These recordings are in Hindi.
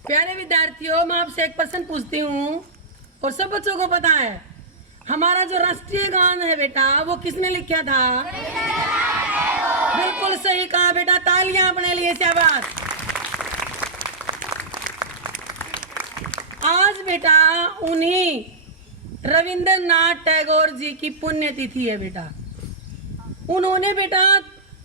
प्यारे विद्यार्थियों, मैं आपसे एक प्रश्न पूछती हूँ और सब बच्चों को पता है, हमारा जो राष्ट्रीय गान है बेटा, वो किसने लिखा था? बिल्कुल सही कहा बेटा, तालियां अपने लिए, शाबाश। आज बेटा उन्हीं रविंद्रनाथ टैगोर जी की पुण्यतिथि है बेटा। उन्होंने बेटा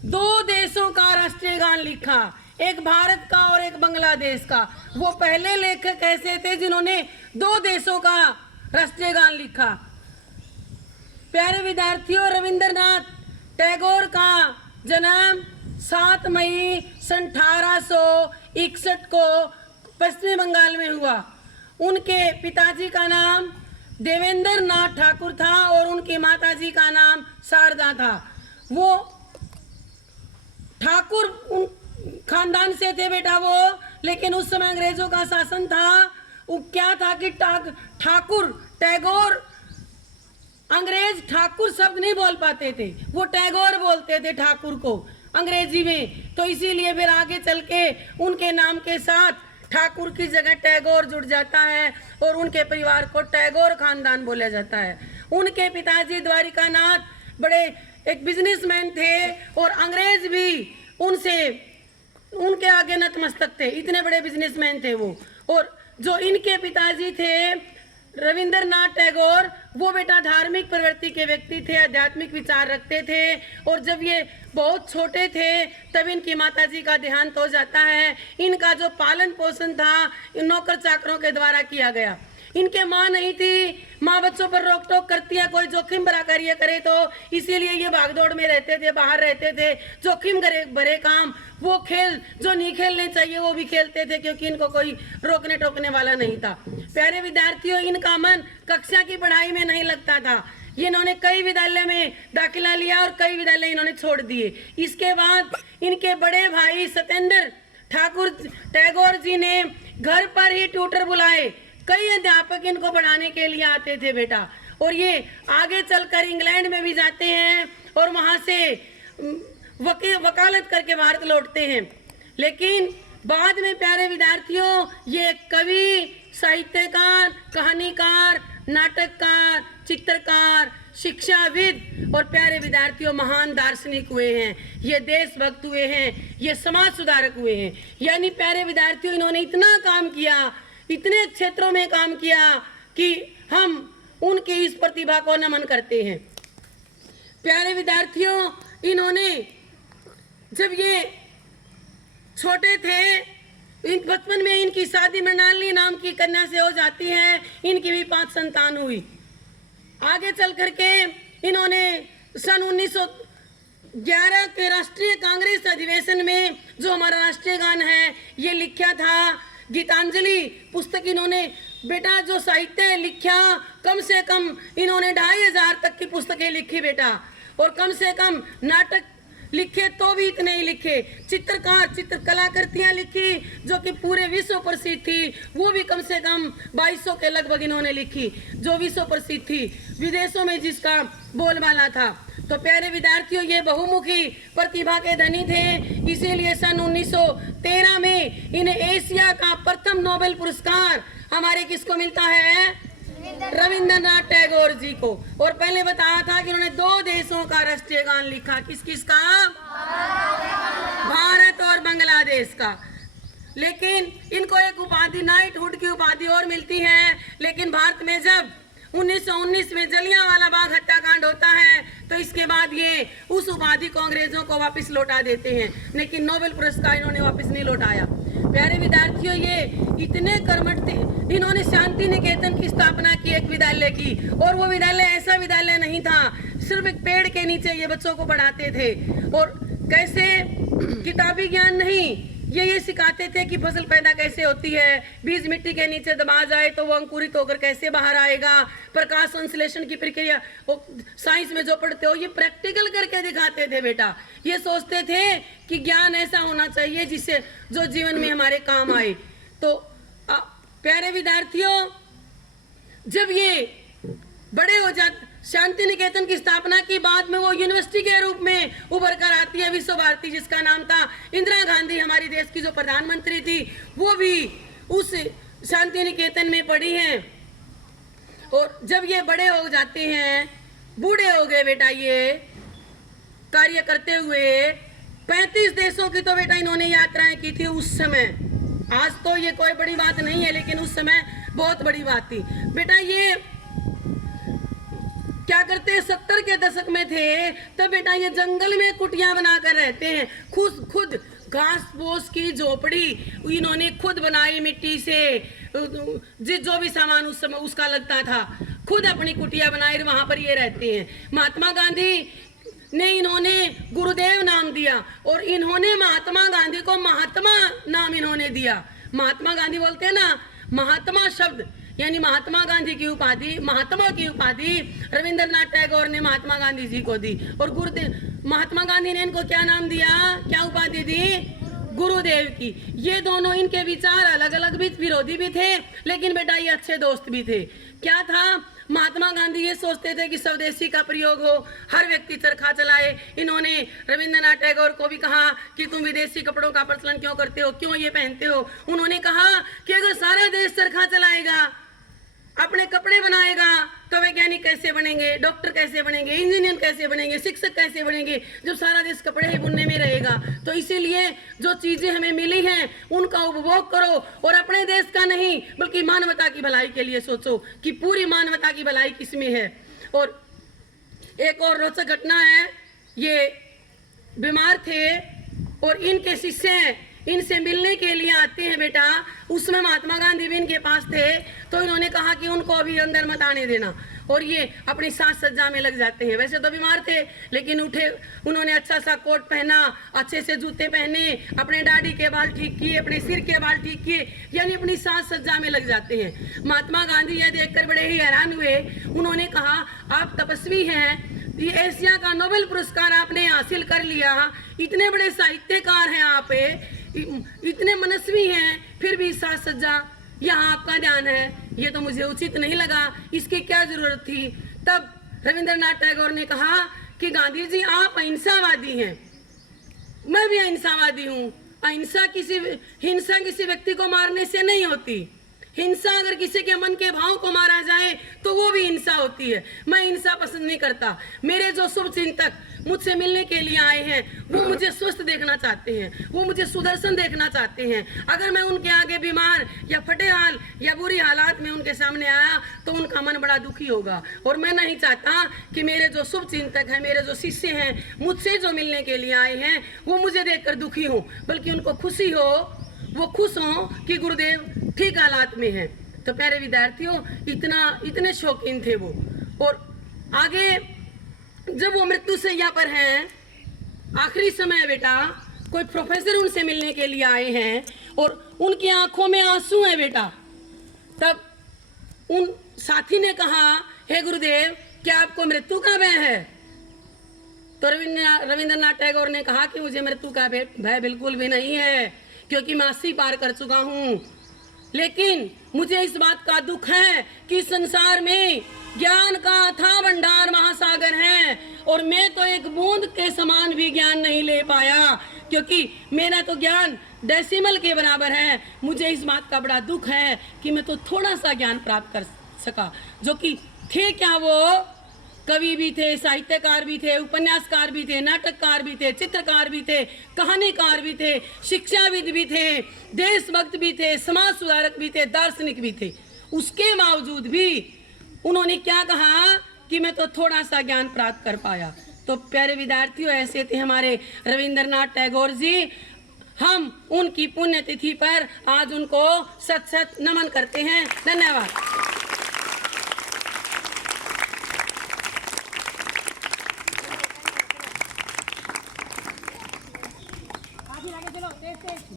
2 देशों का राष्ट्रीय गान लिखा, एक भारत का और एक बांग्लादेश का। वो पहले लेखक ऐसे थे जिन्होंने 2 देशों का राष्ट्रीय गान लिखा। प्यारे विद्यार्थियों, रविंद्रनाथ टैगोर का जन्म 7 मई 1861 को पश्चिमी बंगाल में हुआ। उनके पिताजी का नाम देवेंद्र नाथ ठाकुर था और उनकी माताजी का नाम शारदा था। वो ठाकुर खानदान से थे बेटा वो, लेकिन उस समय अंग्रेजों का शासन था। वो क्या था कि ठाकुर टैगोर, अंग्रेज ठाकुर शब्द नहीं बोल पाते थे, वो टैगोर बोलते थे ठाकुर को अंग्रेजी में। तो इसीलिए फिर आगे चल के उनके नाम के साथ ठाकुर की जगह टैगोर जुड़ जाता है और उनके परिवार को टैगोर खानदान बोला जाता है। उनके पिताजी द्वारिकानाथ बड़े एक बिजनेसमैन थे और अंग्रेज भी उनके आगे नतमस्तक थे, इतने बड़े बिजनेसमैन थे वो। और जो इनके पिताजी थे रविंद्रनाथ टैगोर, वो बेटा धार्मिक प्रवृत्ति के व्यक्ति थे, आध्यात्मिक विचार रखते थे। और जब ये बहुत छोटे थे तब इनकी माताजी का देहांत हो जाता है। इनका जो पालन पोषण था नौकर चाकरों के द्वारा किया गया। इनके माँ नहीं थी, माँ बच्चों पर रोक टोक करती है, कोई जोखिम भरा कार्य करे तो, इसीलिए ये भागदौड़ में रहते थे, बाहर रहते थे। जोखिम भरे काम, वो खेल जो नहीं खेलने चाहिए वो भी खेलते थे, क्योंकि इनको कोई रोकने टोकने वाला नहीं था। प्यारे विद्यार्थियों, इनका मन कक्षा की पढ़ाई में नहीं लगता था। इन्होंने कई विद्यालय में दाखिला लिया और कई विद्यालय इन्होंने छोड़ दिए। इसके बाद इनके बड़े भाई सत्येंद्र ठाकुर टैगोर जी ने घर पर ही ट्यूटर बुलाए। कई अध्यापक इनको पढ़ाने के लिए आते थे बेटा, और ये आगे चलकर इंग्लैंड में भी जाते हैं और वहां से वकालत करके भारत लौटते हैं। लेकिन बाद में प्यारे विद्यार्थियों, ये कवि, साहित्यकार, कहानीकार, नाटककार, चित्रकार, शिक्षाविद और प्यारे विद्यार्थियों महान दार्शनिक हुए हैं। ये देशभक्त हुए हैं, ये समाज सुधारक हुए हैं। यानी प्यारे विद्यार्थियों, इन्होंने इतना काम किया, इतने क्षेत्रों में काम किया कि हम उनकी इस प्रतिभा को नमन करते हैं। प्यारे विद्यार्थियों, इन्होंने जब ये छोटे थे, बचपन में इनकी शादी मृणालिनी नाम की कन्या से हो जाती है। इनकी भी 5 संतान हुई। आगे चल करके इन्होंने सन 1911 के राष्ट्रीय कांग्रेस अधिवेशन में जो हमारा राष्ट्रीय गान है ये लिखा था। गीतांजलि पुस्तक इन्होंने बेटा जो साहित्य लिखा, कम से कम इन्होंने 2500 तक की पुस्तकें लिखी बेटा, और कम से कम नाटक लिखे तो भी इतने ही लिखे। चित्रकला कृतियां लिखी जो कि पूरे विश्व प्रसिद्ध थी, वो भी कम से कम 2200 के लगभग इन्होंने लिखी, जो विश्व प्रसिद्ध थी, विदेशों में जिसका बोलबाला था। तो प्यारे विद्यार्थियों, ये बहुमुखी प्रतिभा के धनी थे। इसीलिए सन 1913 में इन्हें एशिया का प्रथम नोबेल पुरस्कार हमारे किसको मिलता है? रविंद्रनाथ टैगोर जी को। और पहले बताया था कि उन्होंने 2 देशों का राष्ट्रीय गान लिखा। किस किस का? भारत और बांग्लादेश का। लेकिन इनको एक उपाधि, नाइटहुड की उपाधि और मिलती है। लेकिन भारत में जब 1919 में जलियांवाला बाग हत्याकांड होता है तो इसके बाद ये उस उपाधि को अंग्रेजों को वापस लौटा देते हैं, लेकिन नोबेल पुरस्कार इन्होंने वापस नहीं लौटाया। प्यारे विद्यार्थियों, ये इतने कर्मठ थे, इन्होंने शांति निकेतन की स्थापना की, एक विद्यालय की। और वो विद्यालय ऐसा विद्यालय नहीं था, सिर्फ एक पेड़ के नीचे ये बच्चों को पढ़ाते थे। और कैसे? किताबी ज्ञान नहीं, ये सिखाते थे कि फसल पैदा कैसे होती है, बीज मिट्टी के नीचे दबा जाए तो वो अंकुरित होकर कैसे बाहर आएगा, प्रकाश संश्लेषण की प्रक्रिया, साइंस में जो पढ़ते हो ये प्रैक्टिकल करके दिखाते थे बेटा। ये सोचते थे कि ज्ञान ऐसा होना चाहिए जिससे जो जीवन में हमारे काम आए। तो प्यारे विद्यार्थियों, जब ये बड़े हो जाते, शांति निकेतन की स्थापना की बाद में वो यूनिवर्सिटी के रूप में उभर कर आती है विश्व भारती, जिसका नाम था इंदिरा गांधी, हमारी देश की जो प्रधानमंत्री थी। वो भी उस शांति निकेतन में पढ़ी हैं। और जब ये बड़े हो जाते हैं, बूढ़े हो गए बेटा, ये कार्य करते हुए 35 देशों की तो बेटा इन्होंने यात्राएं की थी उस समय। आज तो ये कोई बड़ी बात नहीं है, लेकिन उस समय बहुत बड़ी बात थी बेटा। ये क्या करते, 70 के दशक में थे, तब बेटा ये जंगल में कुटिया बनाकर रहते हैं। खुद घास फूस की झोपड़ी इन्होंने खुद बनाई मिट्टी से, जो भी सामान उस समय उसका लगता था, खुद अपनी कुटिया बनाई, वहां पर ये रहते हैं। महात्मा गांधी ने इन्होंने गुरुदेव नाम दिया, और इन्होंने महात्मा गांधी को महात्मा नाम इन्होंने दिया। महात्मा गांधी बोलते हैं ना, महात्मा शब्द यानी महात्मा गांधी की उपाधि, महात्मा की उपाधि रविंद्रनाथ टैगोर ने महात्मा गांधी जी को दी। और गुरुदेव महात्मा गांधी ने इनको क्या नाम दिया, क्या उपाधि दी, गुरुदेव की। ये दोनों, इनके विचार अलग अलग भी, विरोधी भी थे, लेकिन बेटा ये अच्छे दोस्त भी थे। क्या था, महात्मा गांधी ये सोचते थे कि स्वदेशी का प्रयोग हो, हर व्यक्ति चरखा चलाए। इन्होंने रविंद्रनाथ टैगोर को भी कहा कि तुम विदेशी कपड़ों का प्रचलन क्यों करते हो, क्यों ये पहनते हो। उन्होंने कहा कि अगर सारा देश चरखा चलाएगा, अपने कपड़े बनाएगा, तो वैज्ञानिक कैसे बनेंगे, डॉक्टर कैसे बनेंगे, इंजीनियर कैसे बनेंगे, शिक्षक कैसे बनेंगे, जब सारा देश कपड़े ही बुनने में रहेगा। तो इसीलिए जो चीजें हमें मिली हैं उनका उपभोग करो, और अपने देश का नहीं बल्कि मानवता की भलाई के लिए सोचो कि पूरी मानवता की भलाई किसमें है। और एक और रोचक घटना है, ये बीमार थे और इनके शिष्य इनसे मिलने के लिए आते हैं बेटा। उसमें महात्मा गांधी भी इनके पास थे, तो इन्होंने कहा कि उनको अभी अंदर मत आने देना, और ये अपनी सांस सज्जा में लग जाते हैं। वैसे तो बीमार थे, लेकिन उठे, उन्होंने अच्छा सा कोट पहना, अच्छे से जूते पहने, अपने दाढ़ी के बाल ठीक किए, अपने सिर के बाल ठीक किए, यानी अपनी सांस सज्जा में लग जाते हैं। महात्मा गांधी यह देखकर बड़े ही हैरान हुए। उन्होंने कहा, आप तपस्वी हैं, ये एशिया का नोबेल पुरस्कार आपने हासिल कर लिया, इतने बड़े साहित्यकार हैं आप, इतने मनस्वी हैं, फिर भी साज सज्जा यहाँ आपका ध्यान है, ये तो मुझे उचित नहीं लगा, इसकी क्या जरूरत थी। तब रविंद्रनाथ टैगोर ने कहा कि गांधी जी आप अहिंसावादी हैं, मैं भी अहिंसावादी हूँ। हिंसा किसी व्यक्ति को मारने से नहीं होती, हिंसा अगर किसी के मन के भाव को मारा जाए तो वो भी हिंसा होती है। मैं हिंसा पसंद नहीं करता। मेरे जो शुभ चिंतक मुझसे मिलने के लिए आए हैं, वो मुझे स्वस्थ देखना चाहते हैं, वो मुझे सुदर्शन देखना चाहते हैं। अगर मैं उनके आगे बीमार या फटे हाल या बुरी हालात में उनके सामने आया तो उनका मन बड़ा दुखी होगा। और मैं नहीं चाहता कि मेरे जो शुभ चिंतक हैं, मेरे जो शिष्य हैं, मुझसे जो मिलने के लिए आए हैं, वो मुझे देखकर दुखी हो, बल्कि उनको खुशी हो, वो खुश हो कि गुरुदेव ठीक हालात में हैं। तो प्यारे विद्यार्थियों, इतने शौकीन थे वो। और आगे जब वो मृत्यु शैया पर हैं, आखिरी समय बेटा, कोई प्रोफेसर उनसे मिलने के लिए आए हैं और उनकी आंखों में आंसू हैं बेटा। तब उन साथी ने कहा, हे गुरुदेव, क्या आपको मृत्यु का भय है? तो रविंद्रनाथ टैगोर ने कहा कि मुझे मृत्यु का भय बिल्कुल भी नहीं है, क्योंकि मैं 80 पार कर चुका हूँ। लेकिन मुझे इस बात का दुख है कि संसार में ज्ञान का अथाह भंडार महासागर है, और मैं तो एक बूंद के समान भी ज्ञान नहीं ले पाया, क्योंकि मेरा तो ज्ञान डेसिमल के बराबर है। मुझे इस बात का बड़ा दुख है कि मैं तो थोड़ा सा ज्ञान प्राप्त कर सका। जो कि थे क्या, वो कवि भी थे, साहित्यकार भी थे, उपन्यासकार भी थे, नाटककार भी थे, चित्रकार भी थे, कहानीकार भी थे, शिक्षाविद भी थे, देशभक्त भी थे, समाज सुधारक भी थे, दार्शनिक भी थे। उसके बावजूद भी उन्होंने क्या कहा कि मैं तो थोड़ा सा ज्ञान प्राप्त कर पाया। तो प्यारे विद्यार्थियों, ऐसे थे हमारे रविंद्रनाथ टैगोर जी। हम उनकी पुण्यतिथि पर आज उनको सत सत नमन करते हैं। धन्यवाद।